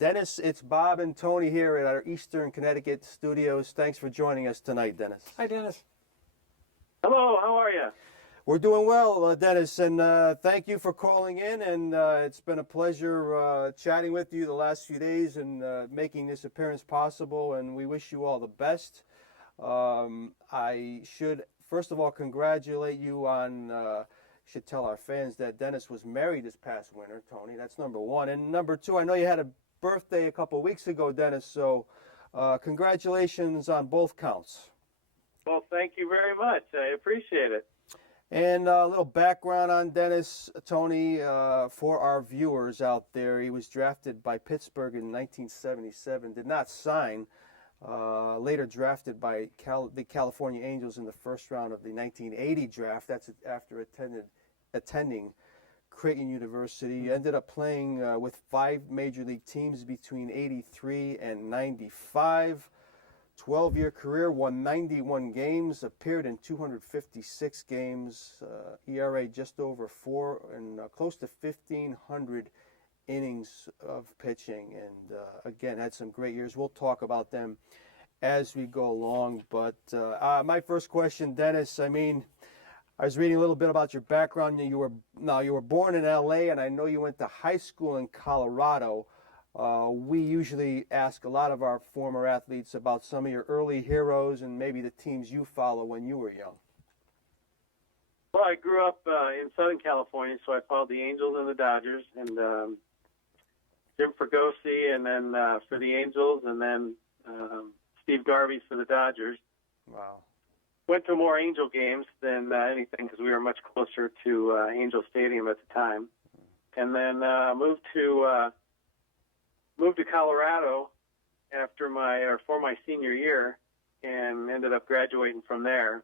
Dennis, it's Bob and Tony here at our Eastern Connecticut studios. Thanks for joining us tonight, Dennis. Hi, Dennis. Hello, how are you? We're doing well, Dennis, and thank you for calling in. And it's been a pleasure chatting with you the last few days and making this appearance possible. And we wish you all the best. I should, first of all, congratulate you on, should tell our fans that Dennis was married this past winter, Tony. That's number one. And number two, I know you had a birthday a couple of weeks ago, Dennis, so congratulations on both counts. Well, thank you very much. I appreciate it. And a little background on Dennis, Tony, for our viewers out there. He was drafted by Pittsburgh in 1977, did not sign, later drafted by the California Angels in the first round of the 1980 draft. That's after attending Creighton University. Ended up playing with 5 major league teams between 83 and 95. 12-year career, won 91 games, appeared in 256 games, ERA just over 4, and close to 1,500 innings of pitching. And again, had some great years. We'll talk about them as we go along. But my first question, Dennis, I was reading a little bit about your background. You were born in L.A., and I know you went to high school in Colorado. We usually ask a lot of our former athletes about some of your early heroes and maybe the teams you follow when you were young. Well, I grew up in Southern California, so I followed the Angels and the Dodgers, and Jim Fregosi, and then for the Angels, and then Steve Garvey for the Dodgers. Wow. Went to more Angel games than anything because we were much closer to Angel Stadium at the time. And then moved to Colorado for my senior year, and ended up graduating from there,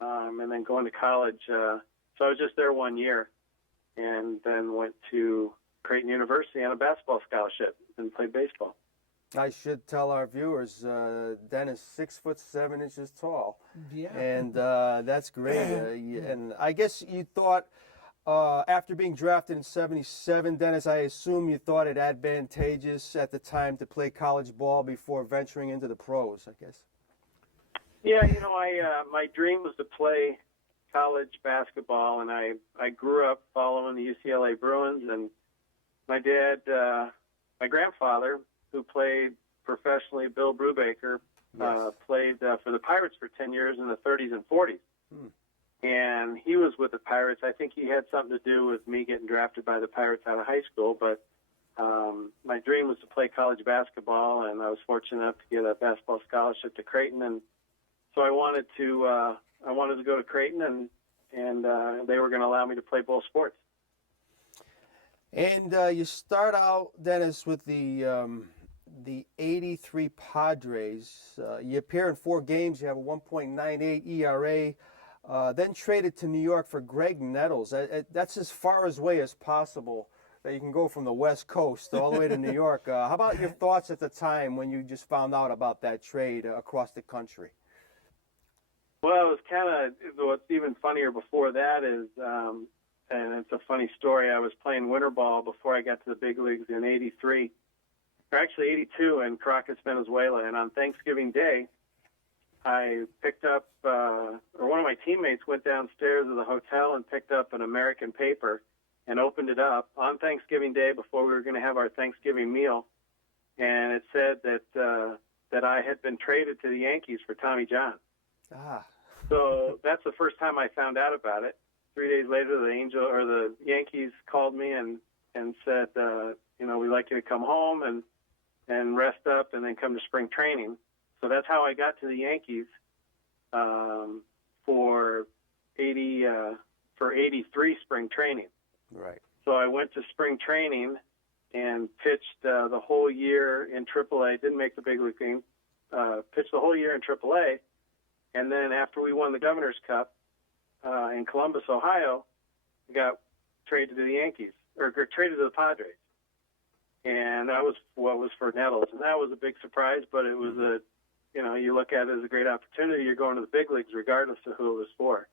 and then going to college. So I was just there 1 year, and then went to Creighton University on a basketball scholarship and played baseball. I should tell our viewers, Dennis, 6'7" tall. Yeah. And that's great. And I guess you thought, after being drafted in 77, Dennis, I assume you thought it advantageous at the time to play college ball before venturing into the pros, I guess. Yeah, my dream was to play college basketball, and I grew up following the UCLA Bruins, and my dad, my grandfather, who played professionally, Bill Brubaker, Yes. played for the Pirates for 10 years in the 30s and 40s. And he was with the Pirates. I think he had something to do with me getting drafted by the Pirates out of high school. But my dream was to play college basketball, and I was fortunate enough to get a basketball scholarship to Creighton. And so I wanted to go to Creighton, and they were going to allow me to play both sports. And you start out, Dennis, with the 83 Padres. You appear in 4 games. You have a 1.98 ERA. Then traded to New York for Greg Nettles. That's as far away as possible that you can go from the West Coast all the way to New York. How about your thoughts at the time when you just found out about that trade across the country? Well, it was what's even funnier before that is, and it's a funny story, I was playing winter ball before I got to the big leagues in 83, or actually 82 in Caracas, Venezuela, and on Thanksgiving Day, I picked up, or one of my teammates went downstairs to the hotel and picked up an American paper and opened it up on Thanksgiving Day before we were going to have our Thanksgiving meal, and it said that I had been traded to the Yankees for Tommy John. Ah. So that's the first time I found out about it. 3 days later, the Yankees called me and said, we'd like you to come home and rest up and then come to spring training. So that's how I got to the Yankees for 83 spring training. Right. So I went to spring training and pitched the whole year in AAA. Didn't make the big league game. Pitched the whole year in AAA, and then after we won the Governor's Cup in Columbus, Ohio, I got traded to the Yankees or traded to the Padres, and that was what was for Nettles, and that was a big surprise. But it was you look at it as a great opportunity. You're going to the big leagues regardless of who it was for.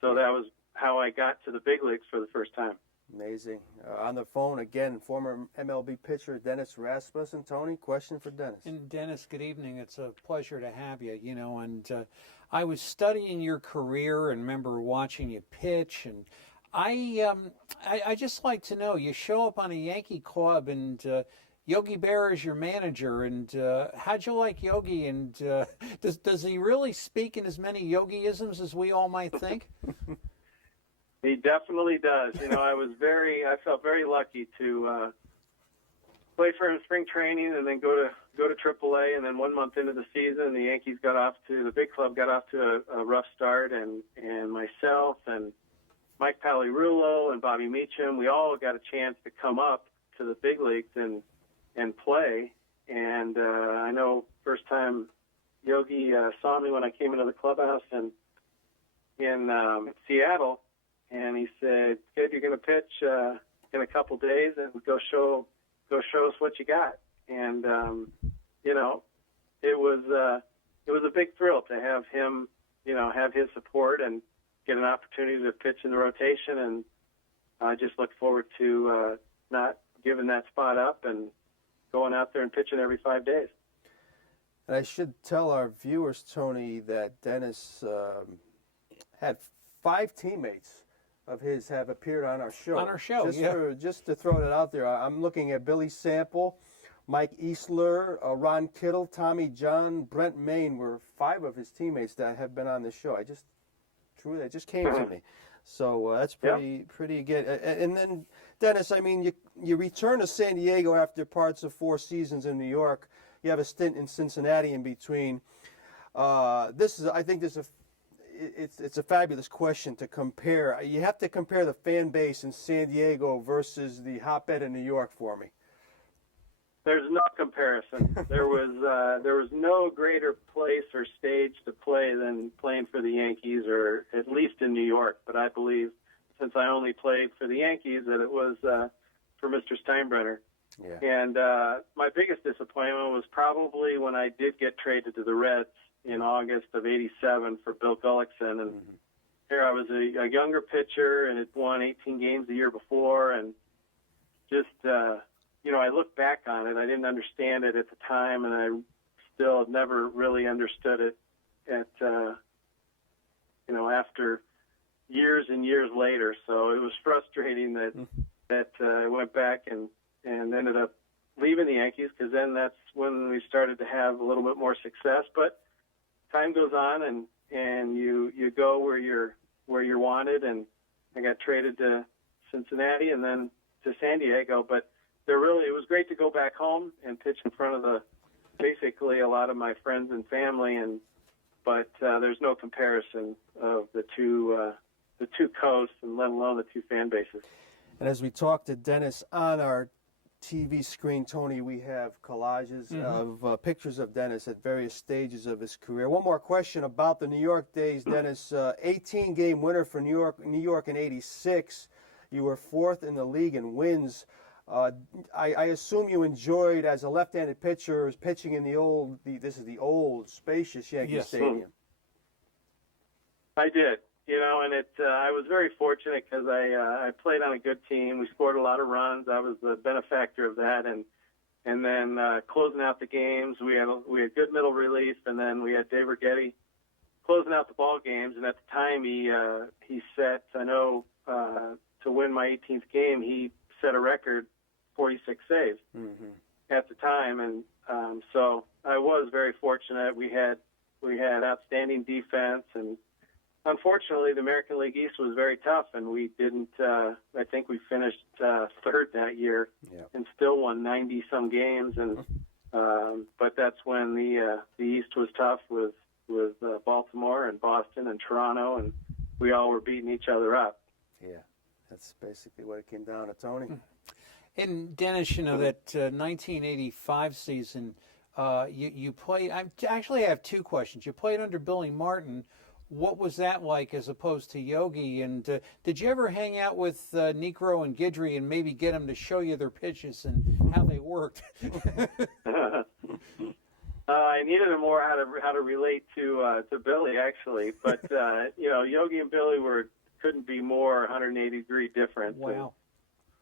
So that was how I got to the big leagues for the first time. Amazing. On the phone again, former MLB pitcher Dennis Rasmussen. Tony, question for Dennis. And Dennis, good evening. It's a pleasure to have you. And I was studying your career and remember watching you pitch, and I just like to know, you show up on a Yankee club and Yogi Berra is your manager, and how'd you like Yogi? And does he really speak in as many Yogiisms as we all might think? He definitely does. I felt very lucky to play for him in spring training and then go to AAA. And then 1 month into the season, the big club got off to a rough start, and myself and Mike Pallirulo and Bobby Meacham, we all got a chance to come up to the big leagues and play. And I know first time Yogi saw me when I came into the clubhouse in Seattle. And he said, "Kid, you're going to pitch in a couple days, and go show us what you got." And it was a big thrill to have him, have his support and get an opportunity to pitch in the rotation. And I just look forward to not giving that spot up and going out there and pitching every 5 days. And I should tell our viewers, Tony, that Dennis had 5 teammates of his have appeared on our show. On our show, just to throw that out there, I'm looking at Billy Sample, Mike Eastler, Ron Kittle, Tommy John, Brent Main were 5 of his teammates that have been on the show. That just came to me. So that's pretty good. And then, Dennis, I mean, you return to San Diego after parts of 4 seasons in New York. You have a stint in Cincinnati in between. It's a fabulous question to compare. You have to compare the fan base in San Diego versus the hotbed in New York for me. There's no comparison. There was no greater place or stage to play than playing for the Yankees, or at least in New York. But I believe, since I only played for the Yankees, that it was for Mr. Steinbrenner. Yeah. And my biggest disappointment was probably when I did get traded to the Reds in August of '87 for Bill Gullickson. And here I was a younger pitcher and had won 18 games the year before. And just, I look back on it. I didn't understand it at the time, and I still never really understood it after years and years later. So it was frustrating that I went back and ended up leaving the Yankees, because then that's when we started to have a little bit more success. But time goes on, and you go where you're wanted, and I got traded to Cincinnati and then to San Diego. But it was great to go back home and pitch in front of basically a lot of my friends and family, but there's no comparison of the two coasts, and let alone the 2 fan bases. And as we talk to Dennis on our TV screen, Tony, we have collages of pictures of Dennis at various stages of his career. One more question about the New York days, Dennis. 18-game winner for New York in '86. You were 4th in the league in wins. I assume you enjoyed, as a left-handed pitcher, pitching in the old spacious Yankee Stadium. I did. And I was very fortunate because I played on a good team. We scored a lot of runs. I was the benefactor of that, and then closing out the games, we had good middle relief, and then we had Dave Righetti closing out the ball games. And at the time, he set, I know, to win my 18th game, he set a record 46 saves at the time, and so I was very fortunate. We had outstanding defense, and unfortunately, the American League East was very tough, and we didn't. I think we finished 3rd that year, and still won 90-some games. And but that's when the East was tough with Baltimore and Boston and Toronto, and we all were beating each other up. Yeah, that's basically what it came down to, Tony. And Dennis, that 1985 season, you played. I have 2 questions. You played under Billy Martin. What was that like as opposed to Yogi? And did you ever hang out with Negro and Guidry and maybe get them to show you their pitches and how they worked? I needed to more how to relate to Billy, actually. But Yogi and Billy couldn't be more 180-degree different. Wow.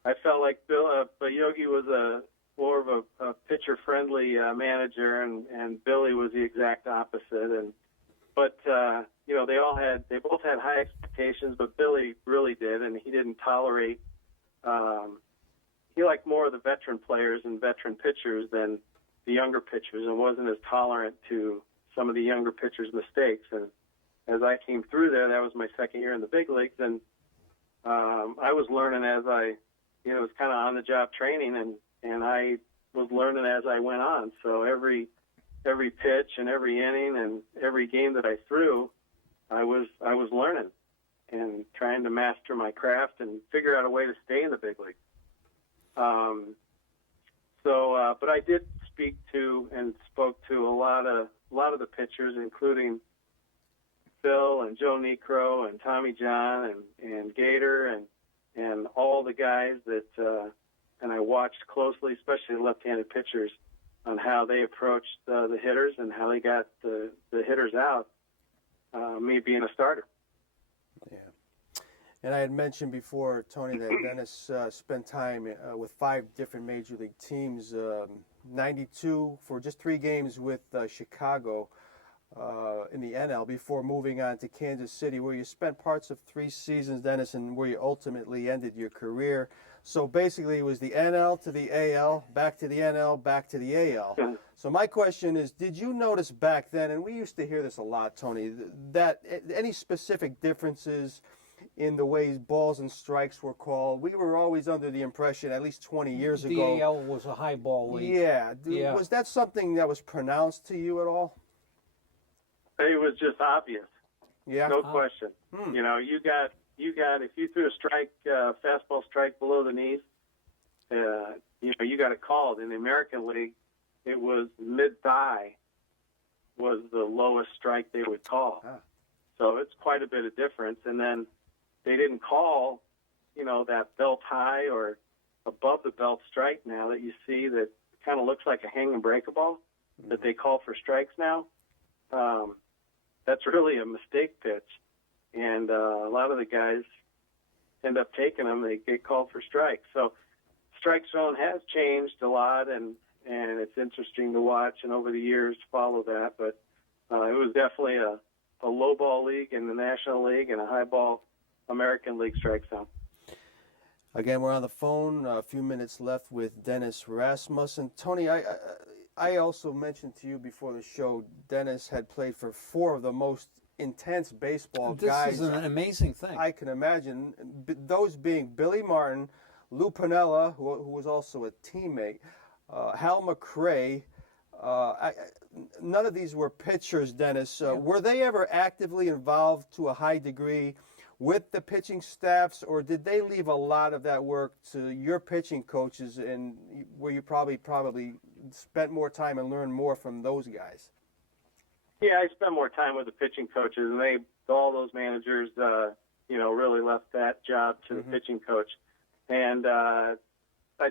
I felt like but Yogi was more of a pitcher-friendly manager, and Billy was the exact opposite. But they both had high expectations, but Billy really did, and he didn't tolerate. He liked more of the veteran players and veteran pitchers than the younger pitchers, and wasn't as tolerant to some of the younger pitchers' mistakes. And as I came through there, that was my second year in the big leagues, and I was learning as it was kind of on-the-job training, and I was learning as I went on. So every pitch and every inning and every game that I threw, I was learning and trying to master my craft and figure out a way to stay in the big league. But I did speak to and spoke to a lot of the pitchers, including Phil and Joe Necro and Tommy John and Gator and all the guys that and I watched closely, especially left-handed pitchers, on how they approached the hitters and how they got the hitters out, me being a starter. Yeah. And I had mentioned before, Tony, that Dennis spent time with 5 different major league teams, 92 for just 3 games with Chicago in the NL before moving on to Kansas City, where you spent parts of 3 seasons, Dennis, and where you ultimately ended your career. So basically it was the NL to the AL, back to the NL, back to the AL. So my question is, did you notice back then, and we used to hear this a lot, Tony, that any specific differences in the ways balls and strikes were called? We were always under the impression, at least 20 years ago. The AL was a high ball league. Yeah. Was that something that was pronounced to you at all? It was just obvious. Yeah. No question. You know, you got if you threw a strike, fastball strike below the knees, you got it called. In the American League, it was mid-thigh was the lowest strike they would call. So it's quite a bit of difference. And then they didn't call, that belt high or above the belt strike now that you see that kind of looks like a hang and break a ball that they call for strikes now. That's really a mistake pitch. And a lot of the guys end up taking them. They get called for strikes. So strike zone has changed a lot, and it's interesting to watch and over the years follow that. But it was definitely a low ball league in the National League and a high ball American League strike zone. Again, we're on the phone. A few minutes left with Dennis Rasmussen. Tony, I also mentioned to you before the show, Dennis had played for 4 of the most intense baseball guys. This is an amazing thing. I can imagine. Those being Billy Martin, Lou Piniella, who was also a teammate, Hal McRae. None of these were pitchers, Dennis. Were they ever actively involved to a high degree with the pitching staffs, or did they leave a lot of that work to your pitching coaches, and where you probably spent more time and learned more from those guys? Yeah, I spent more time with the pitching coaches, and all those managers, really left that job to the pitching coach. And I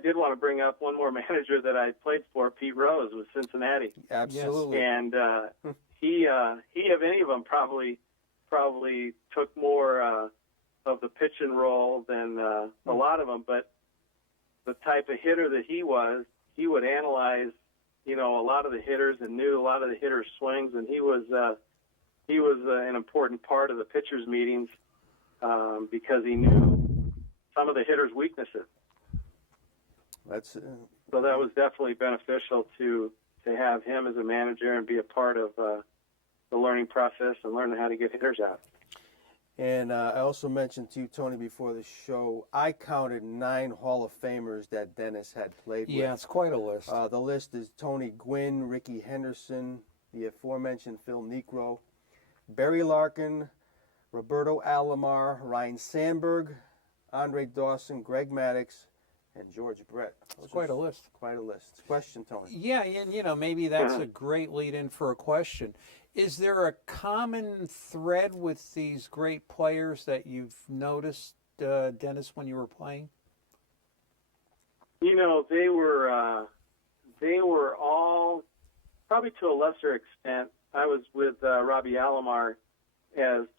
did want to bring up one more manager that I played for, Pete Rose, with Cincinnati. Absolutely. And he of any of them probably took more of the pitching role than a lot of them. But the type of hitter that he was, he would analyze, a lot of the hitters and knew a lot of the hitters' swings, and he was an important part of the pitchers' meetings because he knew some of the hitters' weaknesses. So that was definitely beneficial to have him as a manager and be a part of the learning process and learning how to get hitters out. And I also mentioned to you, Tony, before the show, I counted 9 Hall of Famers that Dennis had played with. Yeah, it's quite a list. The list is Tony Gwynn, Ricky Henderson, the aforementioned Phil Necro, Barry Larkin, Roberto Alomar, Ryan Sandberg, Andre Dawson, Greg Maddux, and George Brett. It's quite a list. Quite a list. Question, Tony. Yeah, and maybe that's a great lead-in for a question. Is there a common thread with these great players that you've noticed, Dennis, when you were playing? They were all, probably to a lesser extent. I was with Robbie Alomar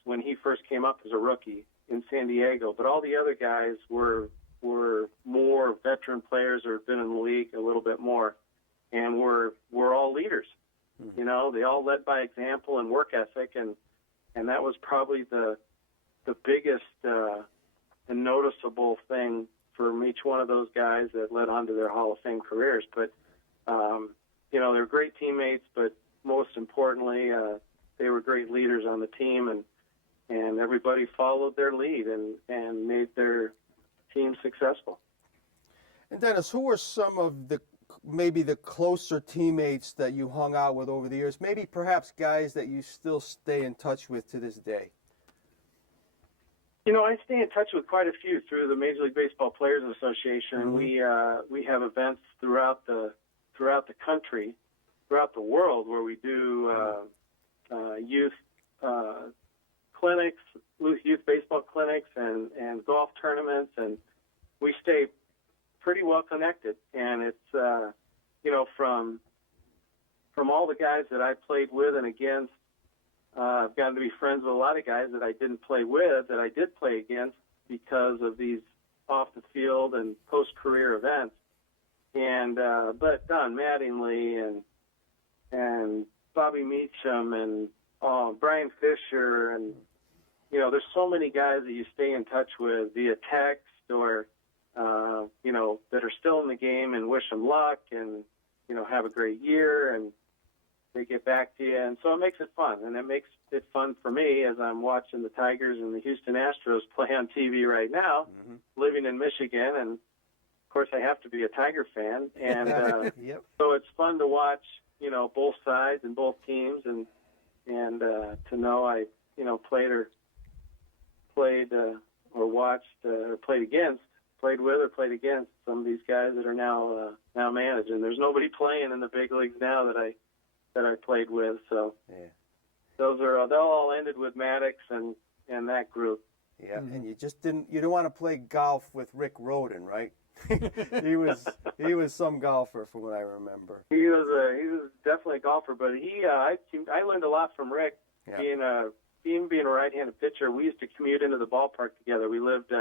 when he first came up as a rookie in San Diego, but all the other guys were were more veteran players or have been in the league a little bit more, and we're all leaders. You know, they all led by example and work ethic, and that was probably the biggest and noticeable thing from each one of those guys that led on to their Hall of Fame careers. But you know, they're great teammates, but most importantly, they were great leaders on the team, and everybody followed their lead and made their team successful. And Dennis, who were some of maybe the closer teammates that you hung out with over the years? Maybe perhaps guys that you still stay in touch with to this day? You know, I stay in touch with quite a few through the Major League Baseball Players Association. Mm-hmm. We have events throughout the country, throughout the world, where we do youth clinics, youth baseball clinics, and golf tournaments, and we stay pretty well connected. And it's you know, from all the guys that I played with and against, I've gotten to be friends with a lot of guys that I didn't play with that I did play against because of these off the field and post career events. And but Don Mattingly and Bobby Meacham and Brian Fisher, and you know, there's so many guys that you stay in touch with via text or you know, that are still in the game, and wish them luck and, you know, have a great year, and they get back to you. And so it makes it fun, and it makes it fun for me as I'm watching the Tigers and the Houston Astros play on TV right now, living in Michigan, and of course I have to be a Tiger fan, and Yep. so it's fun to watch, you know, both sides and both teams, and to know I, you know, played or watched or played with or played against some of these guys that are now managed. And there's nobody playing in the big leagues now that I played with. So Yeah. they'll all ended with Maddox and that group. Yeah, and you didn't want to play golf with Rick Rhoden, right? he was some golfer from what I remember. He was definitely a golfer, but I learned a lot from Rick. Yeah. Being a right-handed pitcher. We used to commute into the ballpark together. We lived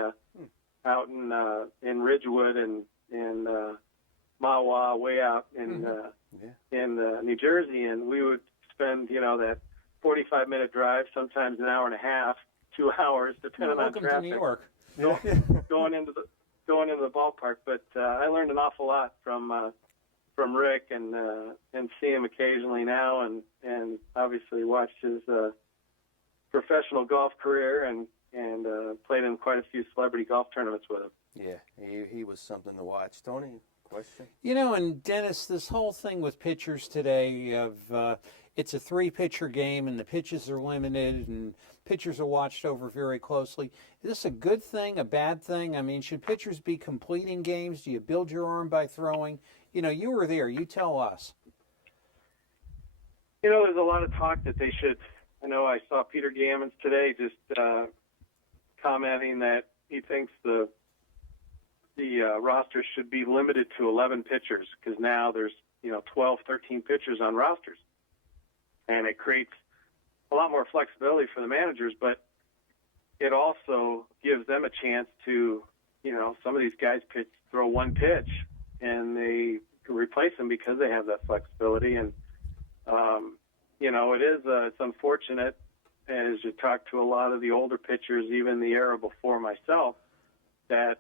out in Ridgewood and in Mahwah, way out in New Jersey, and we would spend, you know, that 45-minute drive, sometimes an hour and a half, 2 hours, depending on traffic. Welcome to New York. Going into the ballpark. But I learned an awful lot from Rick, and see him occasionally now, and obviously watched his professional golf career and played in quite a few celebrity golf tournaments with him. Yeah, he was something to watch. Tony, question? You know, and Dennis, this whole thing with pitchers today of it's a 3-pitcher game and the pitches are limited and pitchers are watched over very closely. Is this a good thing, a bad thing? I mean, should pitchers be completing games? Do you build your arm by throwing? You know, you were there. You tell us. You know, there's a lot of talk that they should. I know I saw Peter Gammons today just commenting that he thinks the roster should be limited to 11 pitchers, because now there's, you know, 12, 13 pitchers on rosters, and it creates a lot more flexibility for the managers, but it also gives them a chance to, you know, some of these guys throw one pitch and they can replace them because they have that flexibility. And you know, it's unfortunate, as you talk to a lot of the older pitchers, even the era before myself, that,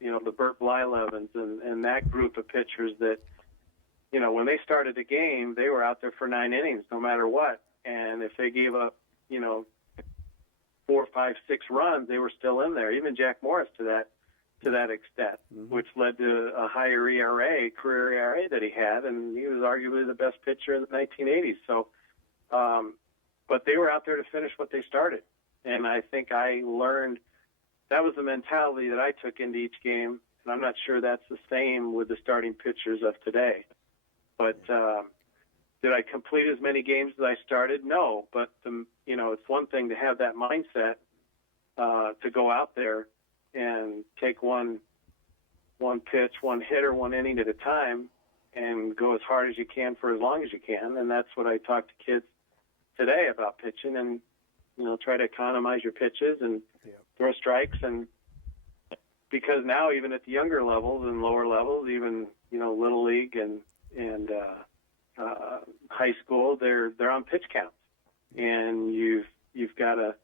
you know, the Bert Blylevens and that group of pitchers that, you know, when they started the game, they were out there for 9 innings no matter what. And if they gave up, you know, 4, 5, 6 runs, they were still in there. Even Jack Morris to that extent, which led to a higher career ERA that he had, and he was arguably the best pitcher in the 1980s. So, but they were out there to finish what they started. And I think I learned that was the mentality that I took into each game, and I'm not sure that's the same with the starting pitchers of today. But did I complete as many games as I started? No, but you know, it's one thing to have that mindset to go out there and take one pitch, one hitter, one inning at a time, and go as hard as you can for as long as you can. And that's what I talk to kids today about pitching, and, you know, try to economize your pitches and throw strikes and because now even at the younger levels and lower levels, even little league and high school, they're on pitch counts, and you've got to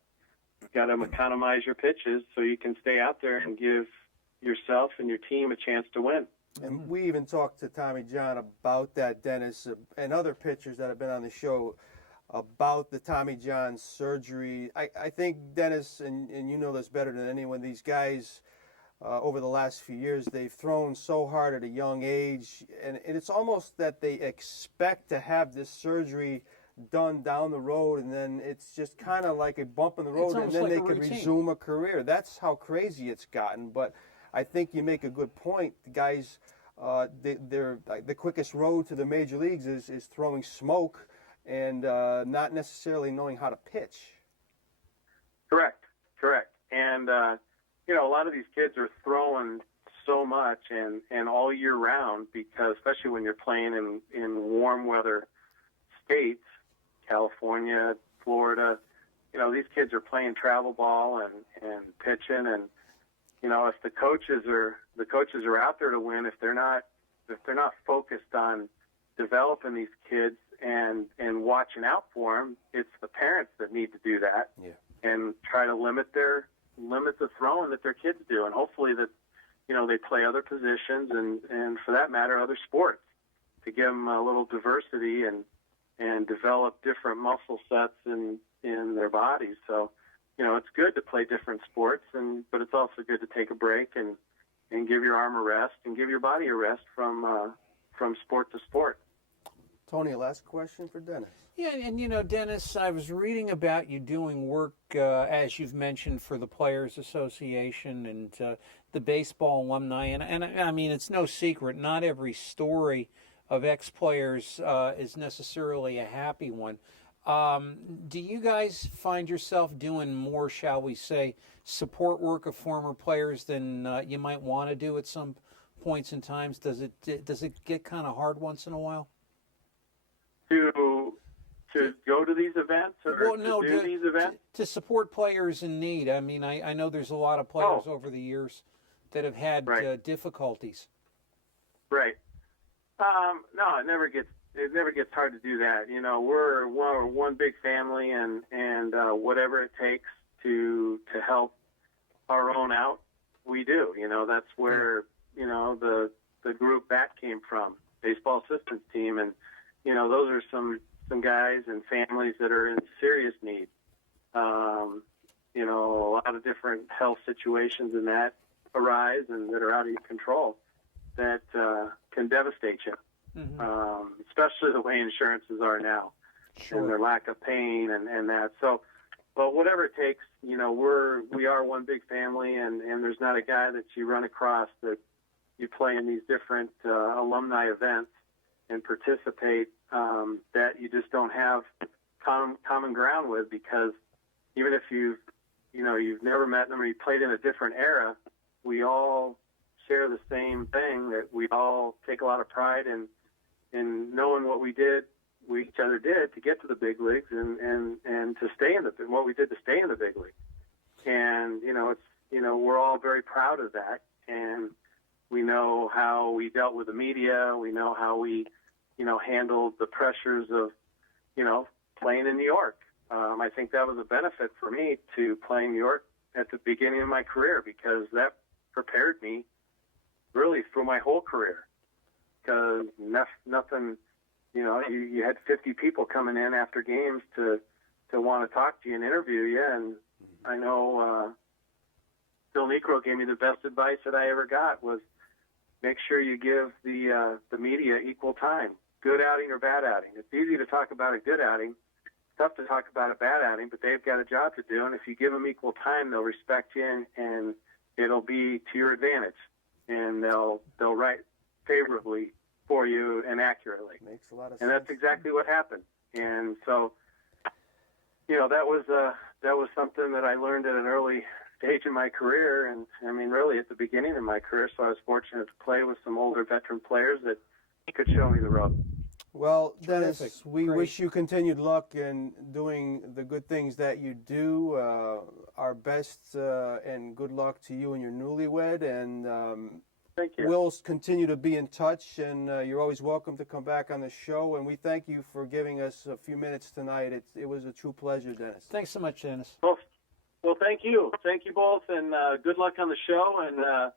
economize your pitches so you can stay out there and give yourself and your team a chance to win. And we even talked to Tommy John about that, Dennis, and other pitchers that have been on the show about the Tommy John surgery. I think, Dennis, and you know this better than anyone, these guys over the last few years, they've thrown so hard at a young age, and it's almost that they expect to have this surgery done down the road, and then it's just kind of like a bump in the road, and then like they could resume a career. That's how crazy it's gotten. But I think you make a good point. The guys, the quickest road to the major leagues is throwing smoke and not necessarily knowing how to pitch. Correct. And a lot of these kids are throwing so much and all year round, because especially when you're playing in warm weather states, California, Florida, these kids are playing travel ball and pitching, and if the coaches are out there to win, if they're not focused on developing these kids and watching out for them, it's the parents that need to do that. Yeah. And try to limit the throwing that their kids do, and hopefully that they play other positions and for that matter other sports, to give them a little diversity and develop different muscle sets in their bodies. So it's good to play different sports, but it's also good to take a break and give your arm a rest and give your body a rest from sport to sport. Tony, last question for Dennis. Yeah, and Dennis, I was reading about you doing work, as you've mentioned, for the Players Association and the baseball alumni. And I mean, it's no secret, not every story of ex-players is necessarily a happy one. Do you guys find yourself doing more, shall we say, support work of former players than you might want to do at some points in times? Does it get kind of hard once in a while? To go to these events or do these events? To support players in need. I mean, I know there's a lot of players over the years that have had difficulties. Right. No, it never gets hard to do that. We're one big family, and whatever it takes to help our own out, we do. That's where the group that came from, baseball assistance team, and those are some guys and families that are in serious need. A lot of different health situations in that arise and that are out of your control that can devastate you, especially the way insurances are now, and their lack of pain and that. So, but whatever it takes, we are one big family, and there's not a guy that you run across that you play in these different alumni events and participate that you just don't have common ground with, because even if you've never met them or you played in a different era, we all share the same thing, that we all take a lot of pride in knowing what we each other did to get to the big leagues and to stay what we did to stay in the big league. And we're all very proud of that, and we know how we dealt with the media. We know how we handled the pressures of playing in New York. I think that was a benefit for me to play in New York at the beginning of my career, because that prepared me really for my whole career. Because nothing, you had 50 people coming in after games to want to talk to you and interview you. And I know Phil Necro gave me the best advice that I ever got, was make sure you give the media equal time, good outing or bad outing. It's easy to talk about a good outing. Tough to talk about a bad outing, but they've got a job to do, and if you give them equal time, they'll respect you, and it'll be to your advantage, and they'll write favorably for you and accurately. Makes a lot of sense. And that's exactly what happened. And so, that was something that I learned at an early stage in my career, and I mean, really at the beginning of my career. So I was fortunate to play with some older veteran players that could show me the road. Well, Terrific. Dennis, we Great. wish you continued luck in doing the good things that you do. Our best and good luck to you and your newlywed. And Thank you. we'll continue to be in touch. And you're always welcome to come back on the show. And we thank you for giving us a few minutes tonight. It was a true pleasure, Dennis. Thanks so much, Dennis. Well, thank you. Thank you both, and good luck on the show. And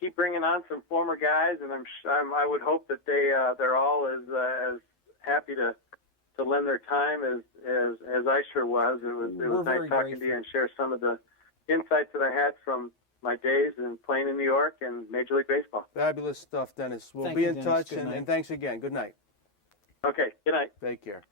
keep bringing on some former guys. And I would hope that they're all as happy to lend their time as I sure was. It was We're very nice talking to you and share some of the insights that I had from my days and playing in New York and Major League Baseball. Fabulous stuff, Dennis. We'll Thank be you, in Dennis. touch. Good night. And thanks again. Good night. Okay, good night. Take care.